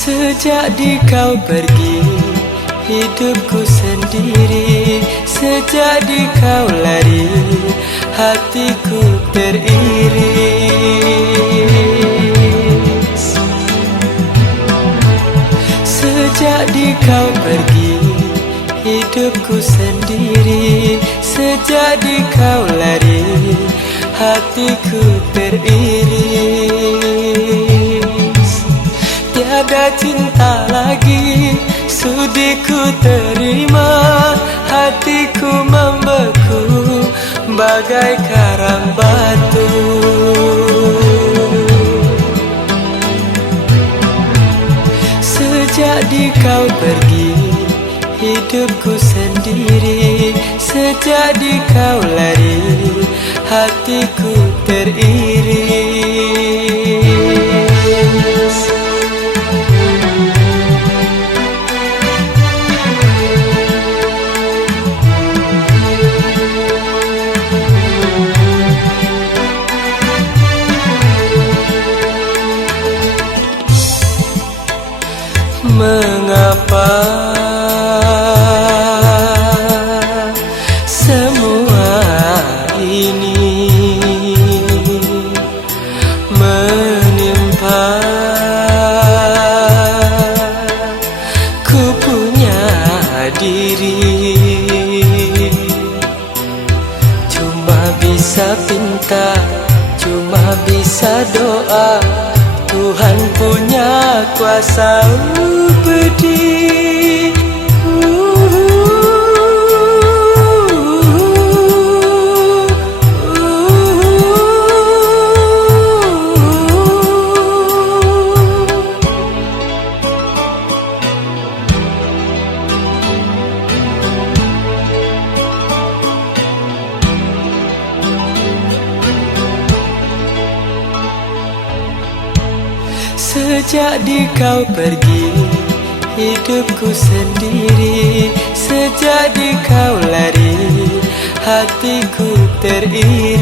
Sejak di kau pergi, hidupku sendiri. Sejak di kau lari, hatiku teriris. Sejak di kau pergi, hidupku sendiri. Sejak di kau lari, hatiku teriris. Tiada cinta lagi sudi ku terima, hatiku membeku bagai karang batu. Sejak di kau pergi, hidupku sendiri. Sejak di kau lari, hatiku teriris. Mengapa semua ini menimpa ku punya diri? Cuma bisa pinta, cuma bisa doa, Tuhan punya kuasa pedih. Sejak di kau pergi, hidupku sendiri. Sejak di kau lari, hatiku teriris.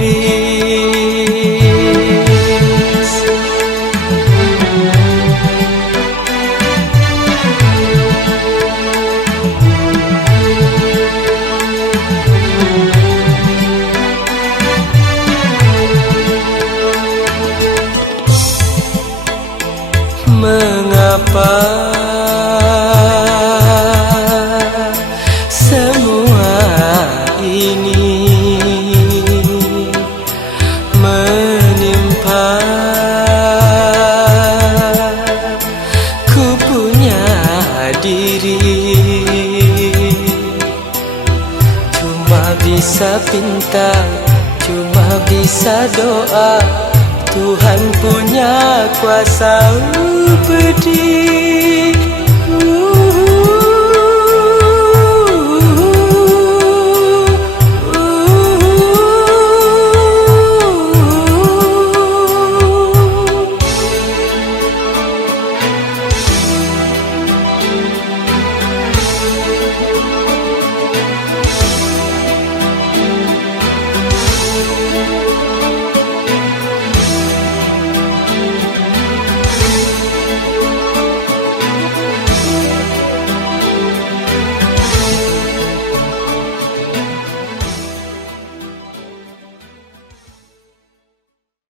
Mengapa semua ini menimpa ku punya diri? Cuma bisa pinta, cuma bisa doa, Tuhan punya kuasa pedih.